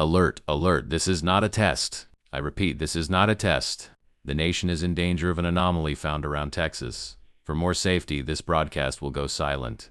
Alert, alert, this is not a test. I repeat, this is not a test. The nation is in danger of an anomaly found around Texas. For more safety, this broadcast will go silent.